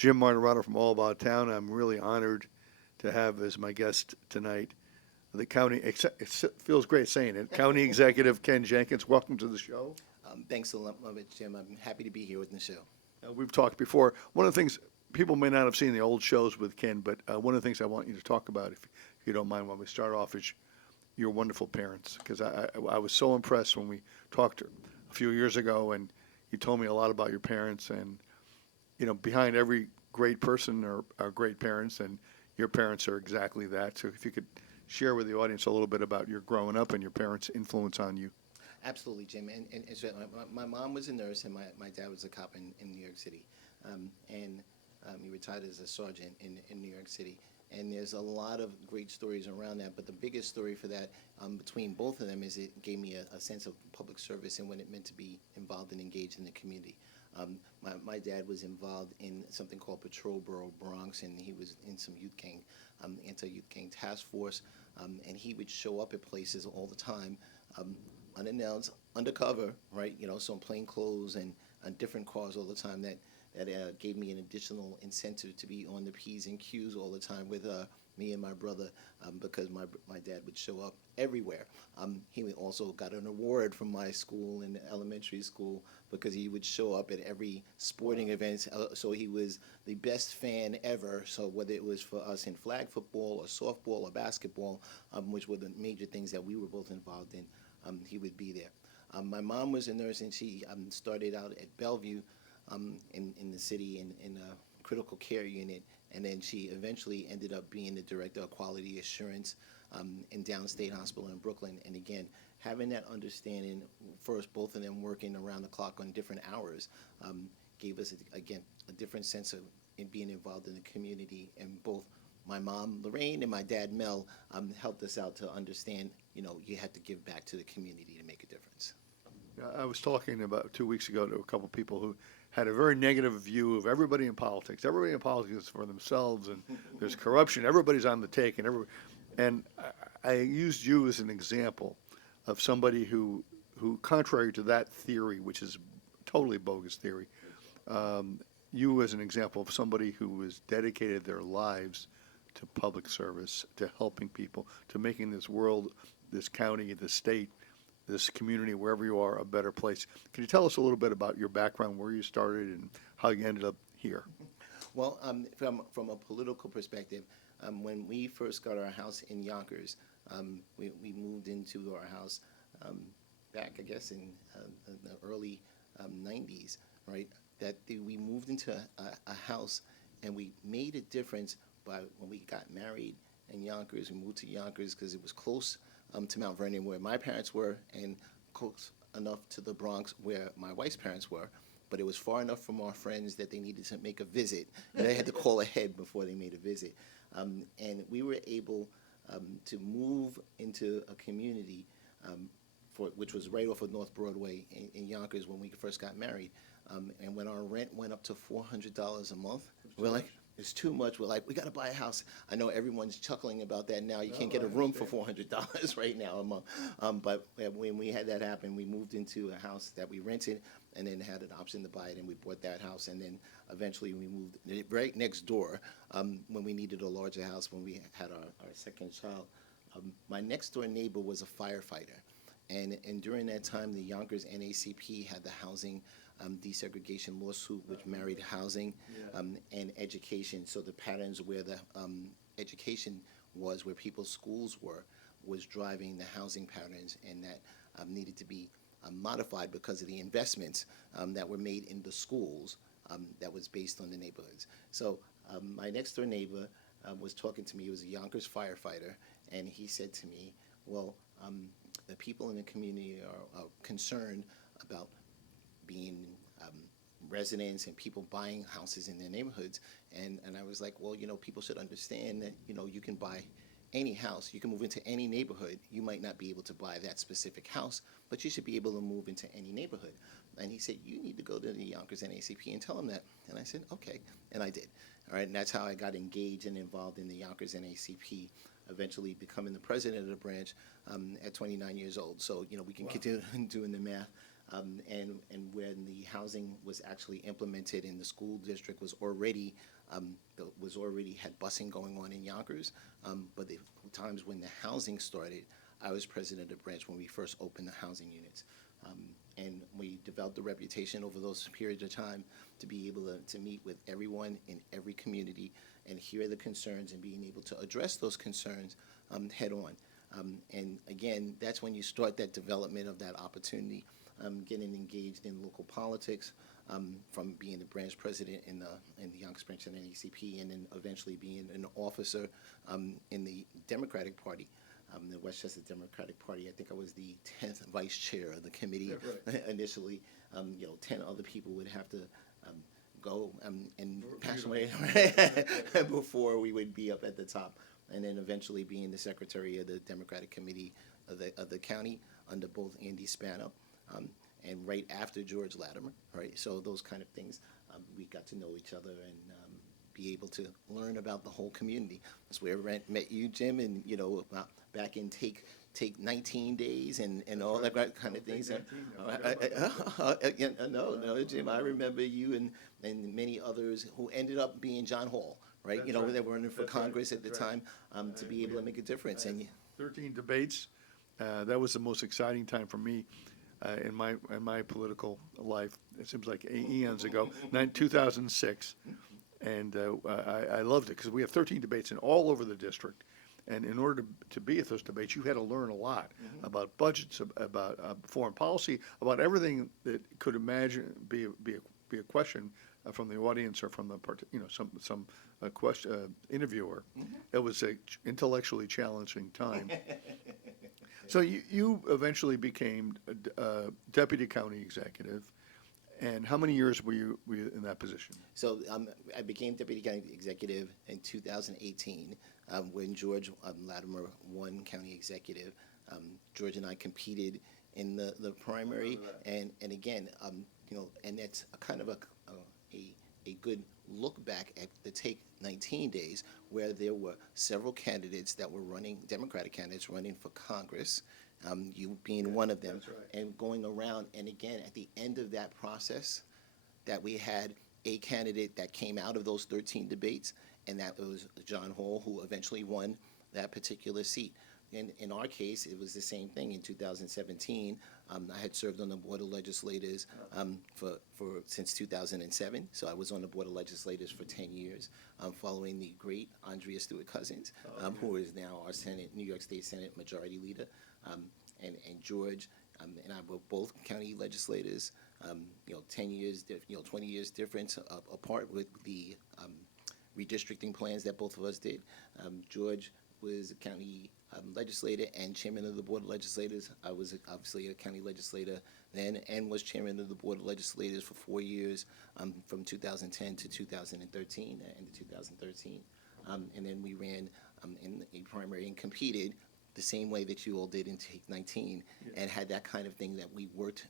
Jim Martorano from All About Town. I'm really honored to have as my guest tonight the it feels great saying it, County Executive Ken Jenkins. Welcome to the show. Thanks a lot, Jim. I'm happy to be here with the show. We've talked before. One of the things people may not have seen the old shows with Ken, but one of the things I want you to talk about, if you don't mind, when we start off, is your wonderful parents. Because I was so impressed when we talked a few years ago, and you told me a lot about your parents. And behind every great person are great parents, and your parents are exactly that. So if you could share with the audience a little bit about your growing up and your parents' influence on you. Absolutely, Jim. And so my mom was a nurse, and my dad was a cop in New York City. He retired as a sergeant in New York City. And there's a lot of great stories around that. But the biggest story for that between both of them is it gave me a sense of public service and what it meant to be involved and engaged in the community. My dad was involved in something called Patrol Borough Bronx, and he was in some youth gang, anti-youth gang task force, and he would show up at places all the time, unannounced, undercover, right? So in plain clothes and on different cars all the time. That gave me an additional incentive to be on the P's and Q's all the time with me and my brother, because my dad would show up everywhere. He also got an award from my school in elementary school because he would show up at every sporting event. So he was the best fan ever. So whether it was for us in flag football or softball or basketball, which were the major things that we were both involved in, he would be there. My mom was a nurse, and she started out at Bellevue in the city in a critical care unit, and then she eventually ended up being the director of quality assurance in Downstate Hospital in Brooklyn. And again, having that understanding, first both of them working around the clock on different hours, gave us again a different sense of being involved in the community. And both my mom Lorraine and my dad Mel helped us out to understand, you have to give back to the community to make a difference. I was talking about 2 weeks ago to a couple of people who had a very negative view of everybody in politics. Everybody in politics is for themselves, and there's corruption. Everybody's on the take, and I used you as an example of somebody who, contrary to that theory, which is totally bogus theory, you as an example of somebody who has dedicated their lives to public service, to helping people, to making this world, this county, this state, this community, wherever you are, a better place. Can you tell us a little bit about your background, where you started, and how you ended up here? Well, from a political perspective, when we first got our house in Yonkers, we moved into our house back, I guess, in the early 90s, right? We moved into a house, and we made a difference by when we got married in Yonkers. We moved to Yonkers because it was close to Mount Vernon, where my parents were, and close enough to the Bronx, where my wife's parents were. But it was far enough from our friends that they needed to make a visit, and they had to call ahead before they made a visit. And we were able to move into a community which was right off of North Broadway in Yonkers when we first got married. And when our rent went up to $400 a month, we're like, it's too much. We're like, we got to buy a house. I know everyone's chuckling about that now. You can't get a room for $400 right now a month. But when we had that happen, we moved into a house that we rented and then had an option to buy it, and we bought that house. And then eventually we moved right next door when we needed a larger house when we had our second child. My next door neighbor was a firefighter. And during that time, the Yonkers NACP had the housing desegregation lawsuit, which married housing and education. So the patterns where the education was, where people's schools were, was driving the housing patterns, and that needed to be modified because of the investments that were made in the schools that was based on the neighborhoods. So my next door neighbor was talking to me. He was a Yonkers firefighter, and he said to me, well, the people in the community are concerned about being residents and people buying houses in their neighborhoods. And I was like, well, people should understand that, you can buy any house. You can move into any neighborhood. You might not be able to buy that specific house, but you should be able to move into any neighborhood. And he said, you need to go to the Yonkers NACP and tell them that. And I said, okay. And I did. All right. And that's how I got engaged and involved in the Yonkers NACP, eventually becoming the president of the branch at 29 years old. So, we can continue doing the math. and when the housing was actually implemented and the school district was already had busing going on in Yonkers, but the times when the housing started, I was president of the branch when we first opened the housing units. And we developed a reputation over those periods of time to be able to meet with everyone in every community and hear the concerns and being able to address those concerns head on. And again, that's when you start that development of that opportunity, getting engaged in local politics, from being the branch president in the Yonkers branch of NACP, and then eventually being an officer in the Democratic Party. The Westchester Democratic Party. I think I was the 10th vice chair of the committee initially. 10 other people would have to go and pass away before we would be up at the top. And then eventually being the secretary of the Democratic Committee of the county under both Andy Spano, and right after George Latimer, right? So those kind of things, we got to know each other and be able to learn about the whole community. That's where I met you, Jim, and back in take 19 days and all that kind of things. No, Jim, I remember you and many others who ended up being John Hall, right? Right. They were running for Congress at the time, to be able to make a difference. And 13 debates. That was the most exciting time for me in my political life. It seems like eons ago, 2006. And I loved it because we have 13 debates all over the district. And in order to be at those debates, you had to learn a lot about budgets, about foreign policy, about everything that could imagine be a question from the audience or from the some interviewer. It was a intellectually challenging time. So you eventually became deputy county executive. And how many years were you in that position? So I became deputy county executive in 2018 when George Latimer won county executive. George and I competed in the primary, and again, and that's a kind of a good look back at the take 19 days, where there were several candidates that were running, Democratic candidates running for Congress. You being one of them, That's right. and going around, and again, at the end of that process, that we had a candidate that came out of those 13 debates, and that was John Hall, who eventually won that particular seat. In our case, it was the same thing. In 2017, I had served on the Board of Legislators since 2007, so I was on the Board of Legislators for 10 years, following the great Andrea Stewart Cousins, who is now our New York State Senate Majority Leader. And George and I were both county legislators, 10 years, 20 years difference apart with the redistricting plans that both of us did. George was a county legislator and chairman of the Board of Legislators. I was obviously a county legislator then and was chairman of the Board of Legislators for 4 years, from 2010 to 2013, end of 2013. And then we ran in a primary and competed the same way that you all did in Take 19, and had that kind of thing that we worked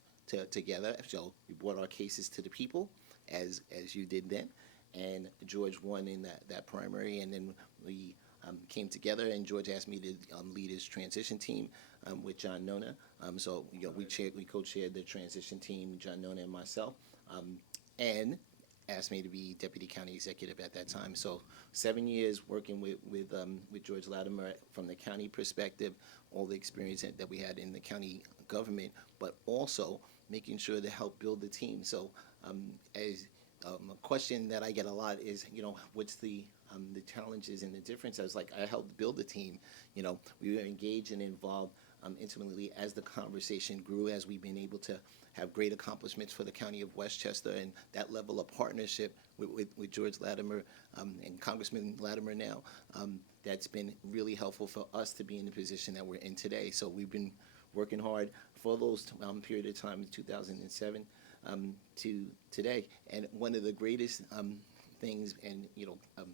together. So we brought our cases to the people, as you did then, and George won in that primary, and then we came together, and George asked me to lead his transition team with John Nona. So we co-chaired the transition team, John Nona and myself, and asked me to be deputy county executive at that time. So 7 years working with George Latimer from the county perspective, all the experience that we had in the county government, but also making sure to help build the team. So a question that I get a lot is, what's the challenges and the difference? I was like, I helped build the team. We were engaged and involved intimately as the conversation grew, as we've been able to have great accomplishments for the county of Westchester, and that level of partnership with George Latimer and Congressman Latimer now, that's been really helpful for us to be in the position that we're in today. So we've been working hard for those period of time, 2007 to today. And one of the greatest things, and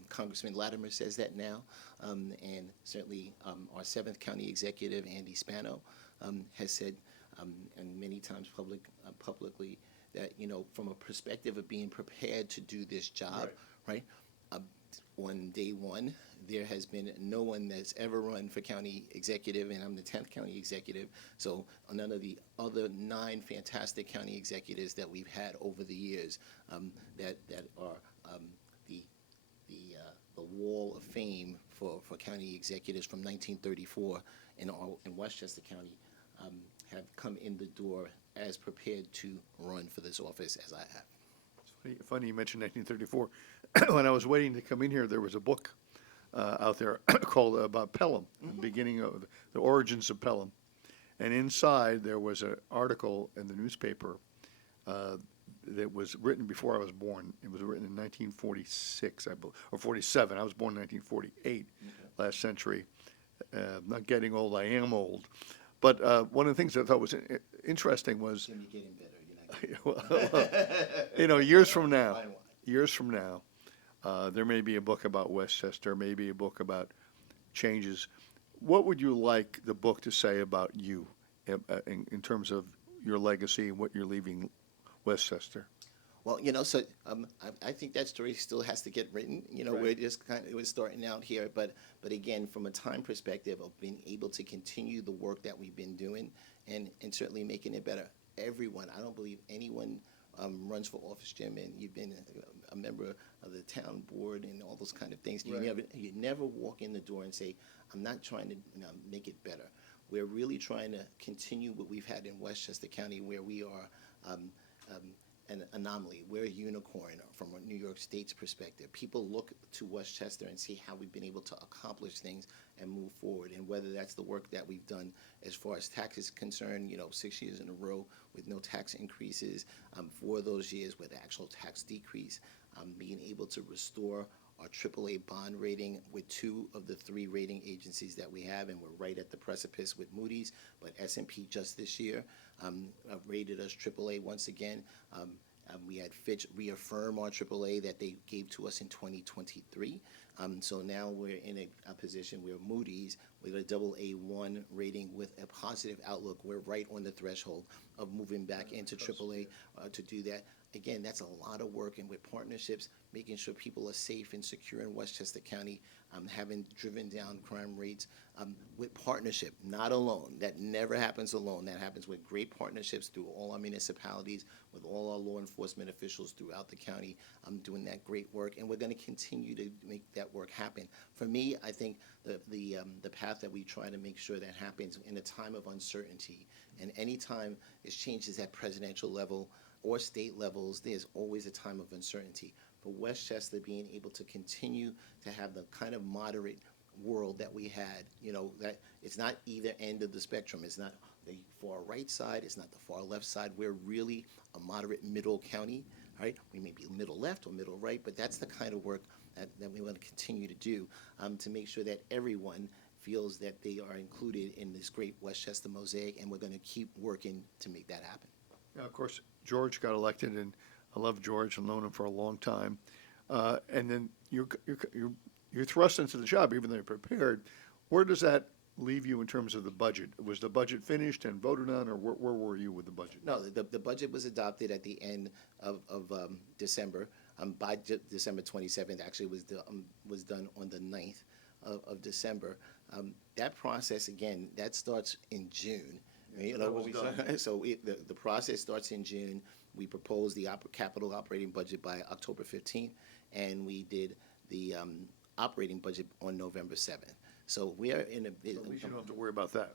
Congressman Latimer says that now, and certainly our 7th county executive, Andy Spano, has said, and many times publicly, that from a perspective of being prepared to do this job, right? on day one, there has been no one that's ever run for county executive, and I'm the 10th county executive. So none of the other 9 fantastic county executives that we've had over the years that are the the wall of fame for county executives from 1934 in Westchester County have come in the door as prepared to run for this office as I have. Funny you mentioned 1934. When I was waiting to come in here, there was a book out there called about Pelham, the beginning of the origins of Pelham. And inside there was an article in the newspaper that was written before I was born. It was written in 1946, I believe, or 47. I was born in 1948, last century. Not getting old, I am old. But one of the things I thought was interesting was, Jim, you're getting better. You're not getting well, years from now, Fine wine. there may be a book about Westchester, maybe a book about changes. What would you like the book to say about you in terms of your legacy and what you're leaving Westchester? Well, so I think that story still has to get written. Right. We're just we're starting out here, but again, from a time perspective of being able to continue the work that we've been doing and certainly making it better. Everyone, I don't believe anyone runs for office, Jim, and you've been a member of the town board and all those kind of things. Right. You never walk in the door and say, I'm not trying to make it better. We're really trying to continue what we've had in Westchester County, where we are an anomaly. We're a unicorn from a New York State's perspective. People look to Westchester and see how we've been able to accomplish things and move forward. And whether that's the work that we've done as far as tax is concerned, 6 years in a row with no tax increases, 4 of those years with actual tax decrease, being able to restore our AAA bond rating with 2 of the 3 rating agencies that we have, and we're right at the precipice with Moody's, but S&P just this year rated us AAA once again. We had Fitch reaffirm our AAA that they gave to us in 2023. So now we're in a position where Moody's, with a AA1 rating with a positive outlook, we're right on the threshold of moving back into AAA to do that. Again, that's a lot of work, and with partnerships, making sure people are safe and secure in Westchester County, having driven down crime rates with partnership, not alone. That never happens alone. That happens with great partnerships through all our municipalities, with all our law enforcement officials throughout the county doing that great work, and we're going to continue to make that work happen. For me, I think the path that we try to make sure that happens in a time of uncertainty, and any time there's changes at presidential level or state levels, there's always a time of uncertainty. For Westchester being able to continue to have the kind of moderate world that we had, that it's not either end of the spectrum. It's not the far right side. It's not the far left side. We're really a moderate middle county, right? We may be middle left or middle right, but that's the kind of work that we want to continue to do to make sure that everyone feels that they are included in this great Westchester mosaic, and we're going to keep working to make that happen. Now, of course, George got elected, and I love George. I've known him for a long time. And then you're thrust into the job, even though you're prepared. Where does that leave you in terms of the budget? Was the budget finished and voted on, or where were you with the budget? No, the budget was adopted at the end of December. By December 27th, actually was done on the 9th of December. That process, again, that starts in June. So the process starts in June. We proposed the capital operating budget by October 15th, and we did the operating budget on November 7th. So we are in a bit. At least you don't have to worry about that.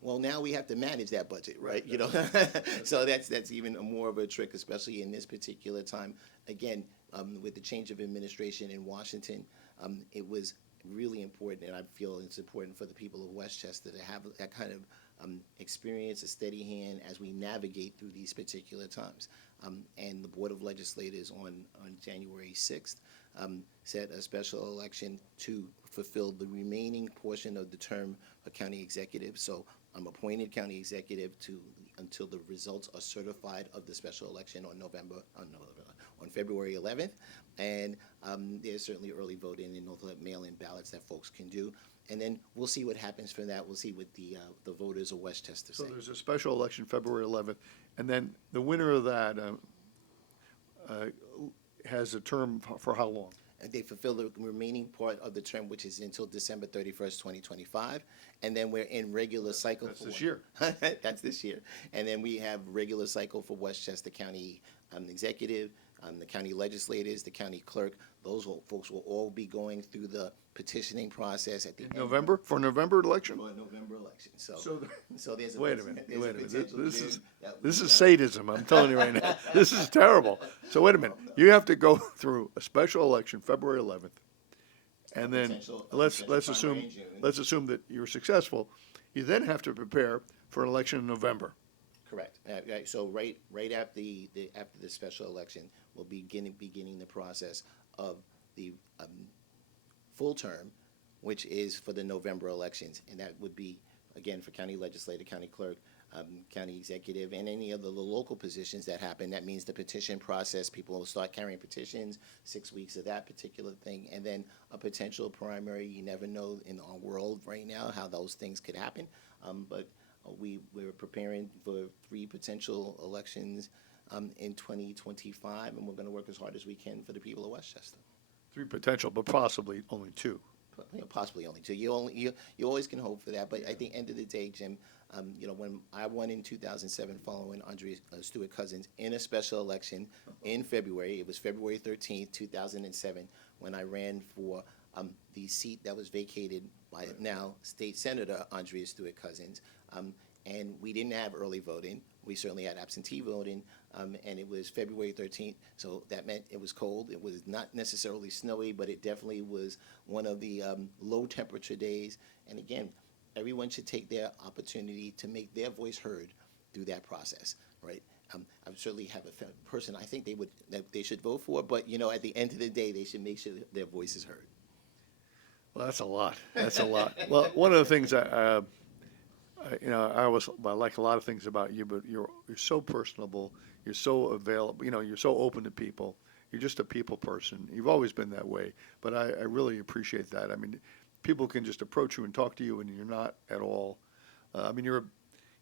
Well, now we have to manage that budget, right? So that's even more of a trick, especially in this particular time. Again, with the change of administration in Washington, it was really important, and I feel it's important for the people of Westchester to have that kind of experience, a steady hand as we navigate through these particular times. And the Board of Legislators on January 6th set a special election to fulfill the remaining portion of the term of county executive. So I'm appointed county executive until the results are certified of the special election on February 11th. And there's certainly early voting and all the mail-in ballots that folks can do. And then we'll see what happens for that. We'll see what the voters of Westchester say. So there's a special election February 11th, and then the winner of that has a term for how long? They fulfill the remaining part of the term, which is until December 31st, 2025. And then we're in regular cycle. That's for this one- year. That's this year. And then we have regular cycle for Westchester County executive, the county legislators, the county clerk. Folks will all be going through the petitioning process at the end. November, for November election? For a November election. So So there's a wait a minute, there's wait a a minute. potential, This Jim, is, that this we is have- sadism, I'm telling you right now. This is terrible. So wait a minute. You have to go through a special election, February 11th. And then, a let's potential assume, primary in June. let's assume that you're successful. You then have to prepare for an election in November. Correct. Right. So right after after the special election, we'll be beginning the process of the full term, which is for the November elections, and that would be again for county legislator, county clerk, county executive, and any of the local positions that happen. That means the petition process. People will start carrying petitions, 6 weeks of that particular thing, and then a potential primary. You never know in our world right now how those things could happen, but we're preparing for 3 potential elections in 2025, and we're going to work as hard as we can for the people of Westchester. 3 potential, but possibly only 2. Possibly only 2. You always can hope for that, but at the end of the day, Jim, when I won in 2007 following Andre Stewart Cousins in a special election in February, it was February 13th, 2007, when I ran for the seat that was vacated by now State Senator Andrea Stewart Cousins. And we didn't have early voting. We certainly had absentee voting, and it was February 13th, so that meant it was cold. It was not necessarily snowy, but it definitely was one of the low temperature days. And again, everyone should take their opportunity to make their voice heard through that process, right? I certainly have a person I think they should vote for, but at the end of the day, they should make sure that their voice is heard. Well, that's a lot. That's a lot. Well, one of the things I like a lot of things about you, but you're so personable. You're so available. You're so open to people. You're just a people person. You've always been that way, but I really appreciate that. I mean, people can just approach you and talk to you, and you're not at all. You're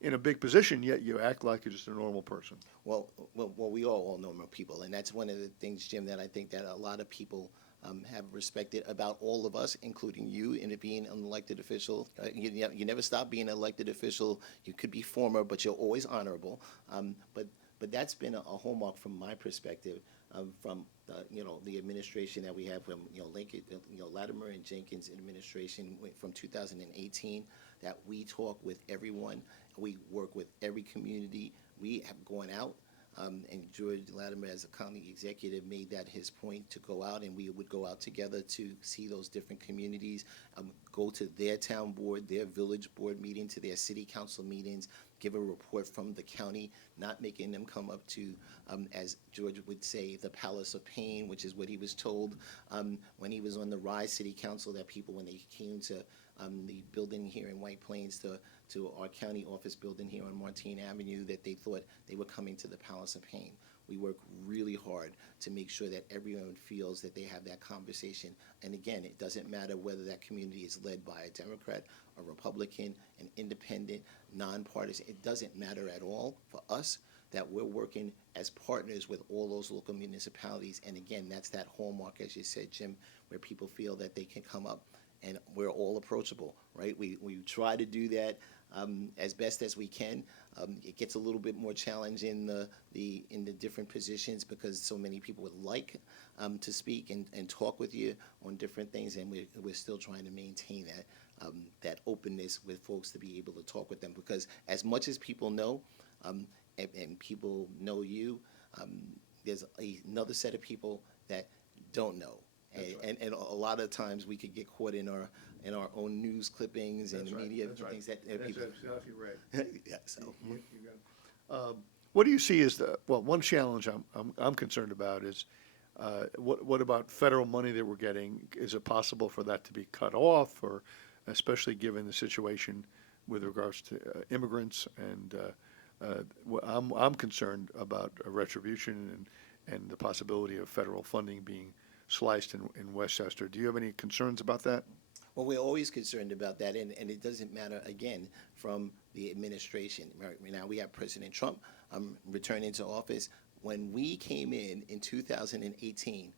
in a big position, yet you act like you're just a normal person. Well, we all normal people, and that's one of the things, Jim, that I think that a lot of people have respected about all of us, including you, in it being an elected official. You never stop being an elected official. You could be former, but you're always honorable. But that's been a hallmark from my perspective, from the administration that we have from Lincoln, Latimer and Jenkins administration from 2018. That we talk with everyone, we work with every community. We have gone out. And George Latimer, as a county executive, made that his point to go out, and we would go out together to see those different communities, go to their town board, their village board meeting, to their city council meetings, give a report from the county, not making them come up to, as George would say, the Palace of Pain, which is what he was told when he was on the Rise City Council, that people, when they came to the building here in White Plains, to our county office building here on Martin Avenue, that they thought they were coming to the Palace of Pain. We work really hard to make sure that everyone feels that they have that conversation. And again, it doesn't matter whether that community is led by a Democrat, a Republican, an independent, nonpartisan. It doesn't matter at all for us that we're working as partners with all those local municipalities. And again, that's that hallmark, as you said, Jim, where people feel that they can come up and we're all approachable, right? We try to do that as best as we can. It gets a little bit more challenging in the different positions because so many people would like to speak and talk with you on different things, and we're still trying to maintain that openness with folks to be able to talk with them, because as much as people know and people know you, there's another set of people that don't know. And a lot of times we could get caught in our own news clippings and media things that people. That's exactly right. Yeah. So. What do you see as one challenge I'm concerned about is what about federal money that we're getting? Is it possible for that to be cut off, or especially given the situation with regards to immigrants? And I'm concerned about retribution and the possibility of federal funding being sliced in Westchester. Do you have any concerns about that? Well, we're always concerned about that, and it doesn't matter, again, from the administration. Right now we have President Trump returning to office. When we came in 2018,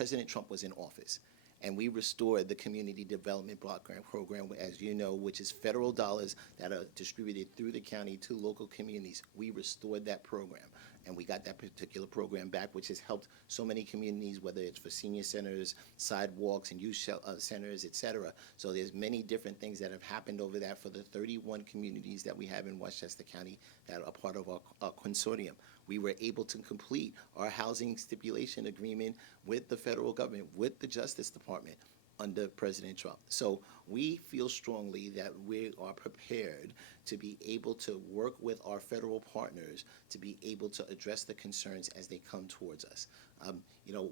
President Trump was in office. And we restored the Community Development Block Grant Program, as you know, which is federal dollars that are distributed through the county to local communities. We restored that program, and we got that particular program back, which has helped so many communities, whether it's for senior centers, sidewalks, and youth centers, et cetera. So there's many different things that have happened over that for the 31 communities that we have in Westchester County that are part of our consortium. We were able to complete our housing stipulation agreement with the federal government, with the Justice Department under President Trump. So we feel strongly that we are prepared to be able to work with our federal partners to be able to address the concerns as they come towards us.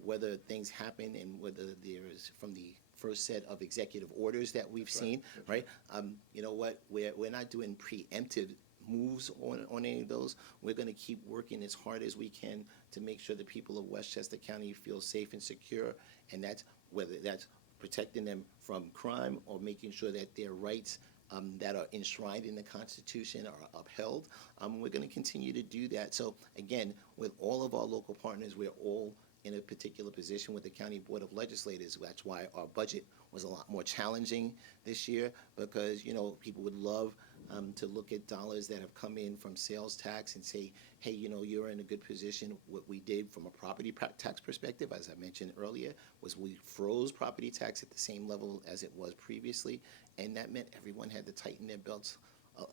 Whether things happen and whether there is from the first set of executive orders that we've seen, right? You know what? We're not doing preemptive moves on any of those. We're going to keep working as hard as we can to make sure the people of Westchester County feel safe and secure, and that's whether that's protecting them from crime or making sure that their rights that are enshrined in the Constitution are upheld. We're going to continue to do that. So again, with all of our local partners, we're all in a particular position with the County Board of Legislators. That's why our budget was a lot more challenging this year, because people would love to look at dollars that have come in from sales tax and say, hey, you're in a good position. What we did from a property tax perspective, as I mentioned earlier, was we froze property tax at the same level as it was previously, and that meant everyone had to tighten their belts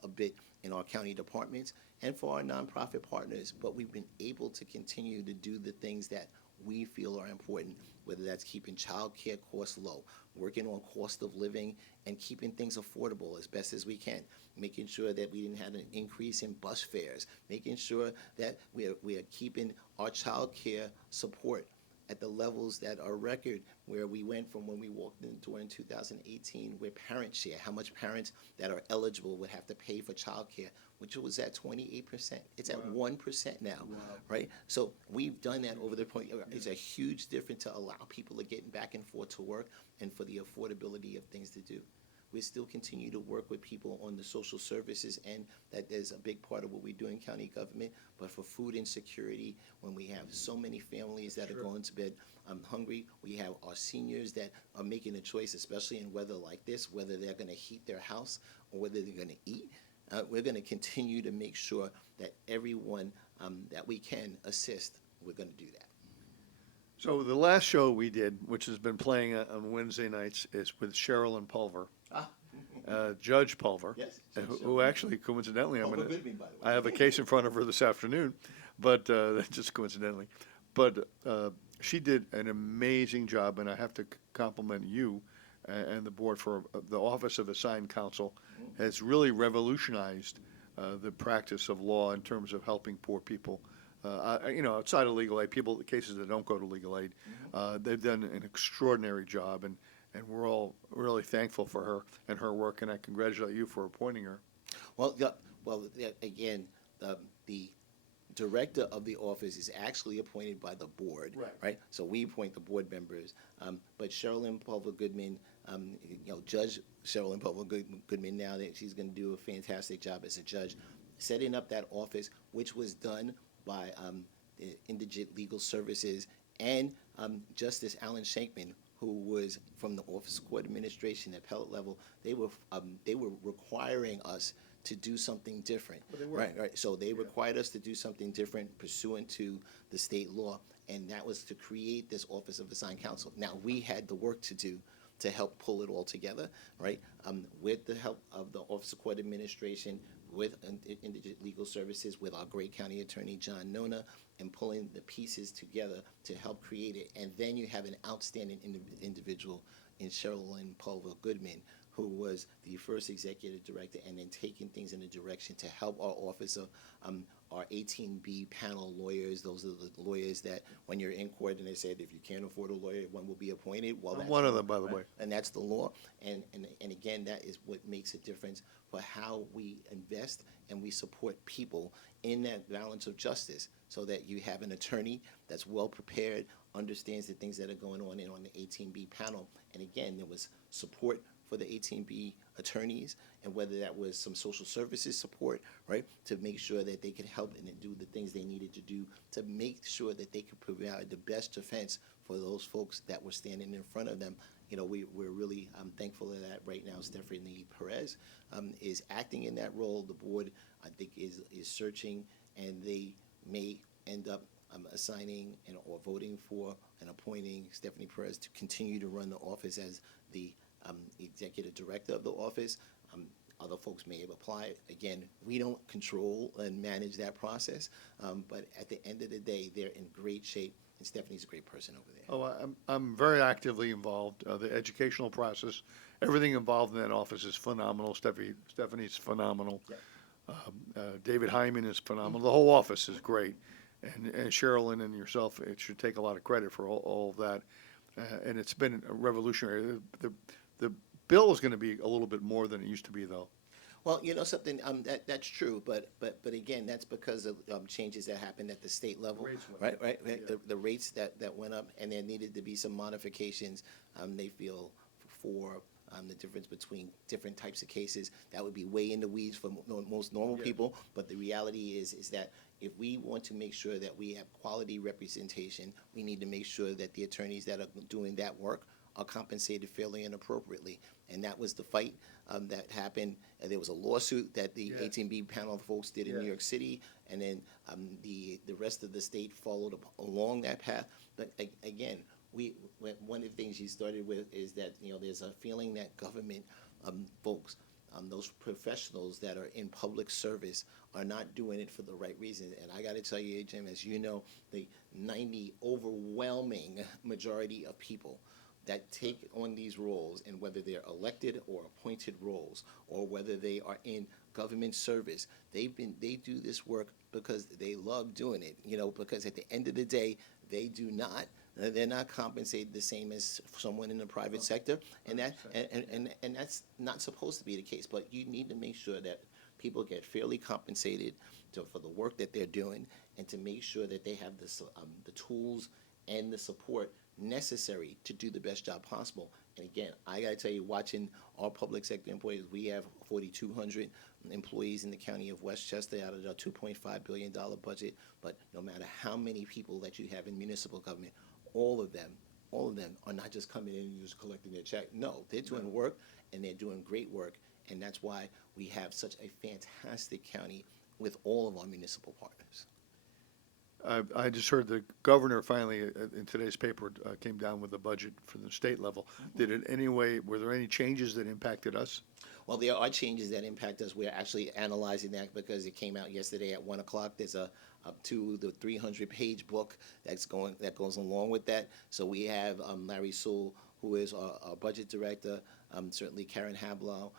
a bit in our county departments and for our nonprofit partners. But we've been able to continue to do the things that we feel are important, whether that's keeping child care costs low, working on cost of living, and keeping things affordable as best as we can, making sure that we didn't have an increase in bus fares, making sure that we are keeping our child care support at the levels that are record, where we went from when we walked in the door in 2018, where parents share, how much parents that are eligible would have to pay for child care, which was at 28%. It's at 1% now, right? So we've done that over the point. It's a huge difference to allow people to get back and forth to work and for the affordability of things to do. We still continue to work with people on the social services, and that is a big part of what we do in county government. But for food insecurity, when we have so many families that are going to bed hungry, we have our seniors that are making a choice, especially in weather like this, whether they're going to heat their house or whether they're going to eat. We're going to continue to make sure that everyone that we can assist, we're going to do that. So the last show we did, which has been playing on Wednesday nights, is with Sherilyn Pulver, Judge Pulver, Yes, who actually, coincidentally, Pulver Goodman, by the way. I have a case in front of her this afternoon, but just coincidentally. But she did an amazing job, and I have to compliment you and the board for the Office of Assigned Counsel has really revolutionized the practice of law in terms of helping poor people. Outside of legal aid, cases that don't go to legal aid, they've done an extraordinary job, and we're all really thankful for her and her work, and I congratulate you for appointing her. Again, the director of the office is actually appointed by the board, right? So we appoint the board members, but Sherilyn Pulver Goodman, Judge Sherilyn Pulver Goodman, now that she's going to do a fantastic job as a judge, setting up that office, which was done by Indigent Legal Services and Justice Alan Shankman, who was from the Office of Court Administration at appellate level. They were requiring us to do something different, right? So they required us to do something different pursuant to the state law, and that was to create this Office of Assigned Counsel. Now we had the work to do to help pull it all together, right? With the help of the Office of Court Administration, with Indigent Legal Services, with our great county attorney, John Nona, and pulling the pieces together to help create it. And then you have an outstanding individual in Sherilyn Pulver Goodman, who was the first executive director, and then taking things in a direction to help our office of our 18B panel lawyers. Those are the lawyers that when you're in court and they said if you can't afford a lawyer, one will be appointed. Well, I'm one of them, by the way. And that's the law. And again, that is what makes a difference for how we invest and we support people in that balance of justice, so that you have an attorney that's well prepared, understands the things that are going on in on the 18B panel. And again, there was support for the 18B attorneys, and whether that was some social services support, right, to make sure that they could help and do the things they needed to do to make sure that they could provide the best defense for those folks that were standing in front of them. We're really thankful of that right now. Stephanie Perez is acting in that role. The board, I think, is searching, and they may end up assigning or voting for and appointing Stephanie Perez to continue to run the office as the executive director of the office. Other folks may have applied. Again, we don't control and manage that process, but at the end of the day, they're in great shape, and Stephanie's a great person over there. Oh, I'm very actively involved. The educational process, everything involved in that office is phenomenal. Stephanie's phenomenal. Yeah. David Hyman is phenomenal. The whole office is great. And Sherilyn and yourself, it should take a lot of credit for all of that. And it's been a revolutionary. The bill is going to be a little bit more than it used to be, though. Well, something, that's true, but again, that's because of changes that happened at the state level. Rates went Right. Yeah. The rates that went up, and there needed to be some modifications, they feel, for the difference between different types of cases. That would be way in the weeds for most normal Yeah. people, but the reality is that if we want to make sure that we have quality representation, we need to make sure that the attorneys that are doing that work are compensated fairly and appropriately. And that was the fight that happened. There was a lawsuit that the Yeah. 18B panel of folks did in Yeah. New York City, and then the rest of the state followed along that path. But again, one of the things you started with is that there's a feeling that government folks, those professionals that are in public service, are not doing it for the right reasons. And I got to tell you, Jim, as you know, the overwhelming majority of people that take on these roles, and whether they're elected or appointed roles, or whether they are in government service, they do this work because they love doing it. Because at the end of the day, they're not compensated the same as someone in the private sector, and that's not supposed to be the case. But you need to make sure that people get fairly compensated for the work that they're doing, and to make sure that they have the tools and the support necessary to do the best job possible. And again, I got to tell you, watching our public sector employees, we have 4,200 employees in the county of Westchester out of our $2.5 billion budget. But no matter how many people that you have in municipal government, all of them are not just coming in and just collecting their check. No, they're doing work, and they're doing great work. And that's why we have such a fantastic county with all of our municipal partners. I just heard the governor finally, in today's paper, came down with the budget for the state level. Were there any changes that impacted us? Well, there are changes that impact us. We're actually analyzing that because it came out yesterday at 1 o'clock. There's a 300-page book that goes along with that. So we have Larry Sewell, who is our budget director, certainly Karen Hablow,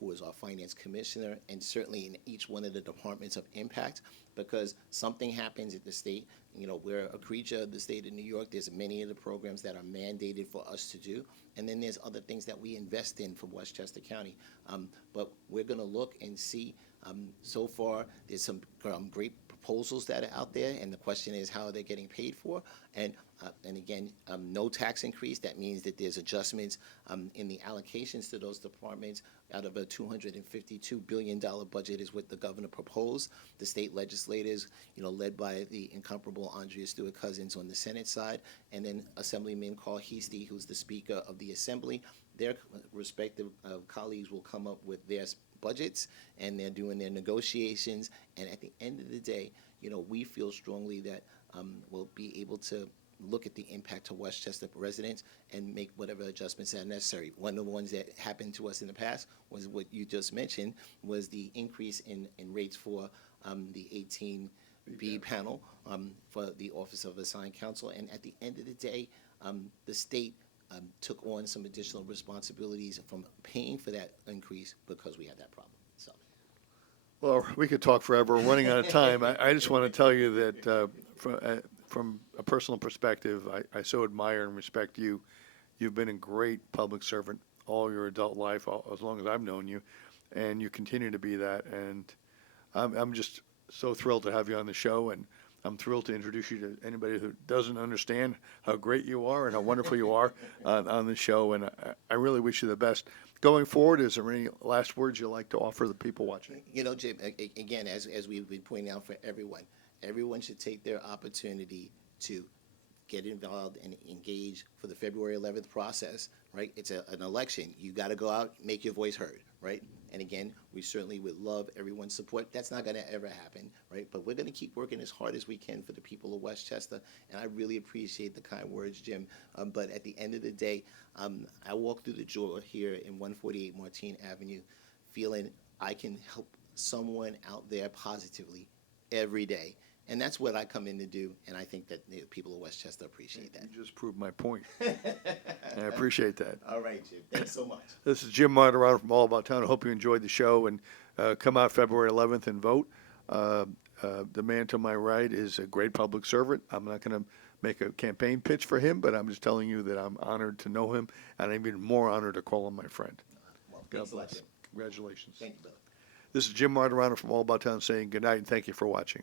who is our finance commissioner, and certainly in each one of the departments of impact, because something happens at the state. We're a creature of the state of New York. There's many of the programs that are mandated for us to do, and then there's other things that we invest in from Westchester County. But we're going to look and see. So far, there's some great proposals that are out there, and the question is, how are they getting paid for? And again, no tax increase. That means that there's adjustments in the allocations to those departments. Out of a $252 billion budget is what the governor proposed. The state legislators, led by the incomparable Andrea Stewart-Cousins on the Senate side, and then Assemblyman Carl Heastie, who's the Speaker of the Assembly, their respective colleagues will come up with their budgets, and they're doing their negotiations. And at the end of the day, we feel strongly that we'll be able to look at the impact to Westchester residents and make whatever adjustments that are necessary. One of the ones that happened to us in the past was what you just mentioned, was the increase in rates for the 18B panel for the Office of Assigned Counsel. And at the end of the day, the state took on some additional responsibilities from paying for that increase because we had that problem. So, Well, we could talk forever. We're running out of time. I just want to tell you that from a personal perspective, I so admire and respect you. You've been a great public servant all your adult life, as long as I've known you, and you continue to be that. And I'm just so thrilled to have you on the show, and I'm thrilled to introduce you to anybody who doesn't understand how great you are and how wonderful you are on the show. And I really wish you the best. Going forward, is there any last words you'd like to offer the people watching? Jim, again, as we've been pointing out for everyone should take their opportunity to get involved and engage for the February 11th process, right? It's an election. You got to go out, make your voice heard, right? And again, we certainly would love everyone's support. That's not going to ever happen, right? But we're going to keep working as hard as we can for the people of Westchester. And I really appreciate the kind words, Jim. But at the end of the day, I walk through the door here in 148 Martine Avenue feeling I can help someone out there positively every day. And that's what I come in to do, and I think that the people of Westchester appreciate that. You just proved my point. I appreciate that. All right, Jim. Thanks so much. This is Jim Martorano from All About Town. I hope you enjoyed the show, and come out February 11th and vote. The man to my right is a great public servant. I'm not going to make a campaign pitch for him, but I'm just telling you that I'm honored to know him, and I'm even more honored to call him my friend. Well, God thanks a lot, bless. Jim. Congratulations. Thank you, brother. This is Jim Martorano from All About Town saying good night and thank you for watching.